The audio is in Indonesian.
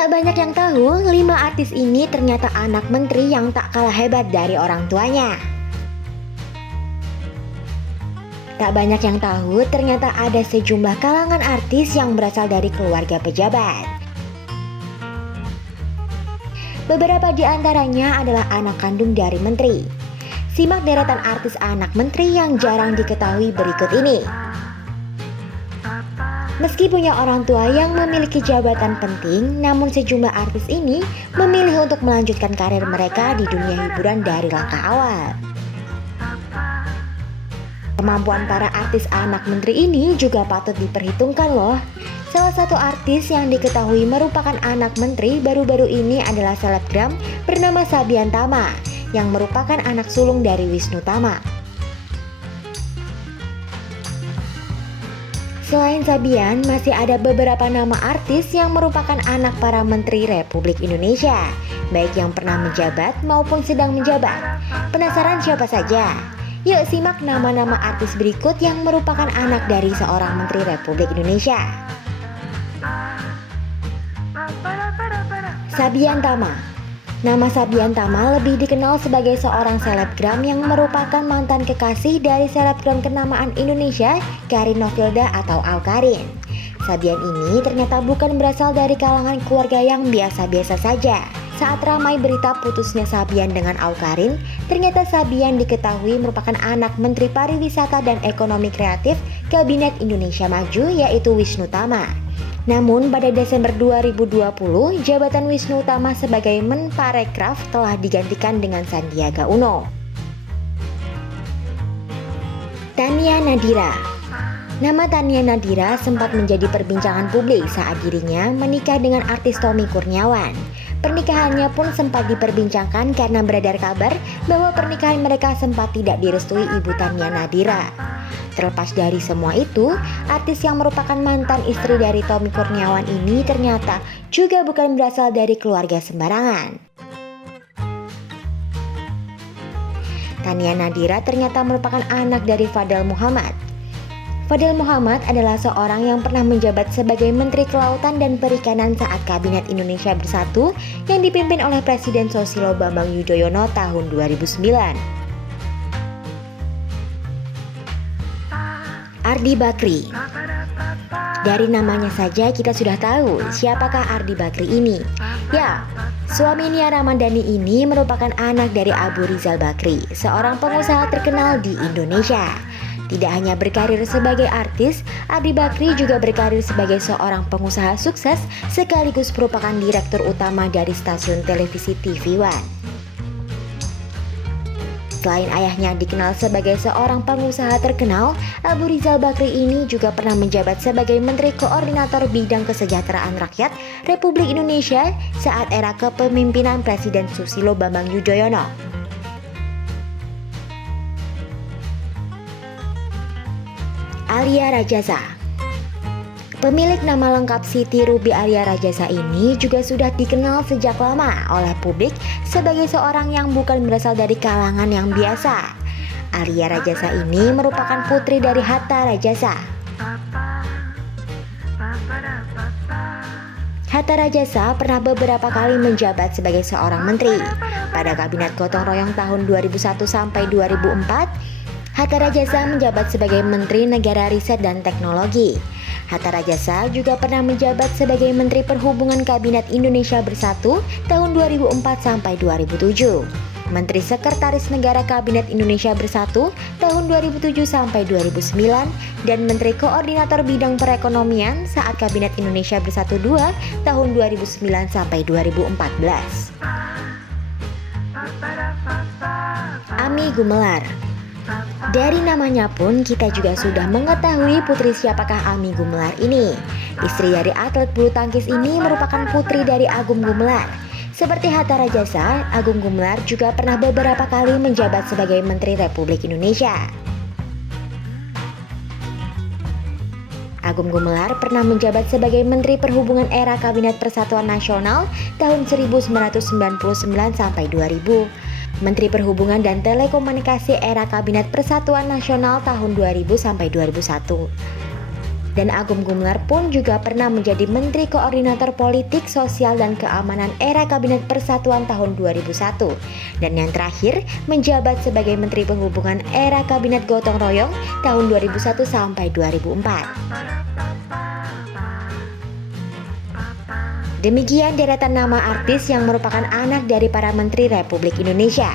Tak banyak yang tahu, 5 artis ini ternyata anak menteri yang tak kalah hebat dari orang tuanya. Tak banyak yang tahu, ternyata ada sejumlah kalangan artis yang berasal dari keluarga pejabat. Beberapa di antaranya adalah anak kandung dari menteri. Simak deretan artis anak menteri yang jarang diketahui berikut ini. Meski punya orang tua yang memiliki jabatan penting, namun sejumlah artis ini memilih untuk melanjutkan karir mereka di dunia hiburan dari langkah awal. Kemampuan para artis anak menteri ini juga patut diperhitungkan loh. Salah satu artis yang diketahui merupakan anak menteri baru-baru ini adalah selebgram bernama Sabian Tama, yang merupakan anak sulung dari Wisnu Tama. Selain Sabian, masih ada beberapa nama artis yang merupakan anak para menteri Republik Indonesia, baik yang pernah menjabat maupun sedang menjabat. Penasaran siapa saja? Yuk simak nama-nama artis berikut yang merupakan anak dari seorang menteri Republik Indonesia. Sabian Tama. Nama Sabian Tama lebih dikenal sebagai seorang selebgram yang merupakan mantan kekasih dari selebgram kenamaan Indonesia, Karin Novilda atau Awkarin. Sabian ini ternyata bukan berasal dari kalangan keluarga yang biasa-biasa saja. Saat ramai berita putusnya Sabian dengan Awkarin, ternyata Sabian diketahui merupakan anak Menteri Pariwisata dan Ekonomi Kreatif Kabinet Indonesia Maju, yaitu Wisnu Tama. Namun pada Desember 2020, jabatan Wisnu Tama sebagai Menparekraf telah digantikan dengan Sandiaga Uno. Tania Nadira. Nama Tania Nadira sempat menjadi perbincangan publik saat dirinya menikah dengan artis Tommy Kurniawan. Pernikahannya pun sempat diperbincangkan karena beredar kabar bahwa pernikahan mereka sempat tidak direstui ibu Tania Nadira. Terlepas dari semua itu, artis yang merupakan mantan istri dari Tommy Kurniawan ini ternyata juga bukan berasal dari keluarga sembarangan. Tania Nadira ternyata merupakan anak dari Fadel Muhammad. Fadel Muhammad adalah seorang yang pernah menjabat sebagai Menteri Kelautan dan Perikanan saat Kabinet Indonesia Bersatu yang dipimpin oleh Presiden Susilo Bambang Yudhoyono tahun 2009. Ardi Bakri. Dari namanya saja kita sudah tahu siapakah Ardi Bakri ini. Ya, suami Nia Ramadhani ini merupakan anak dari Abu Rizal Bakri, seorang pengusaha terkenal di Indonesia. Tidak hanya berkarir sebagai artis, Ardi Bakri juga berkarir sebagai seorang pengusaha sukses sekaligus merupakan direktur utama dari stasiun televisi TV One. Selain ayahnya dikenal sebagai seorang pengusaha terkenal, Abu Rizal Bakri ini juga pernah menjabat sebagai Menteri Koordinator Bidang Kesejahteraan Rakyat Republik Indonesia saat era kepemimpinan Presiden Susilo Bambang Yudhoyono. Alia Rajasa. Pemilik nama lengkap Siti Ruby Alia Rajasa ini juga sudah dikenal sejak lama oleh publik sebagai seorang yang bukan berasal dari kalangan yang biasa. Alia Rajasa ini merupakan putri dari Hatta Rajasa. Hatta Rajasa pernah beberapa kali menjabat sebagai seorang menteri. Pada Kabinet Gotong Royong tahun 2001 sampai 2004, Hatta Rajasa menjabat sebagai Menteri Negara Riset dan Teknologi. Hatta Rajasa juga pernah menjabat sebagai Menteri Perhubungan Kabinet Indonesia Bersatu tahun 2004 sampai 2007. Menteri Sekretaris Negara Kabinet Indonesia Bersatu tahun 2007 sampai 2009 dan Menteri Koordinator Bidang Perekonomian saat Kabinet Indonesia Bersatu II tahun 2009 sampai 2014. Ami Gumelar. Dari namanya pun kita juga sudah mengetahui putri siapakah Ami Gumelar ini. Istri dari atlet bulu tangkis ini merupakan putri dari Agung Gumelar. Seperti Hatta Rajasa, Agung Gumelar juga pernah beberapa kali menjabat sebagai Menteri Republik Indonesia. Agung Gumelar pernah menjabat sebagai Menteri Perhubungan era Kabinet Persatuan Nasional tahun 1999 sampai 2000. Menteri Perhubungan dan Telekomunikasi era Kabinet Persatuan Nasional tahun 2000 sampai 2001. Dan Agung Gumelar pun juga pernah menjadi Menteri Koordinator Politik, Sosial, dan Keamanan era Kabinet Persatuan tahun 2001. Dan yang terakhir menjabat sebagai Menteri Perhubungan era Kabinet Gotong Royong tahun 2001 sampai 2004. Demikian deretan nama artis yang merupakan anak dari para Menteri Republik Indonesia.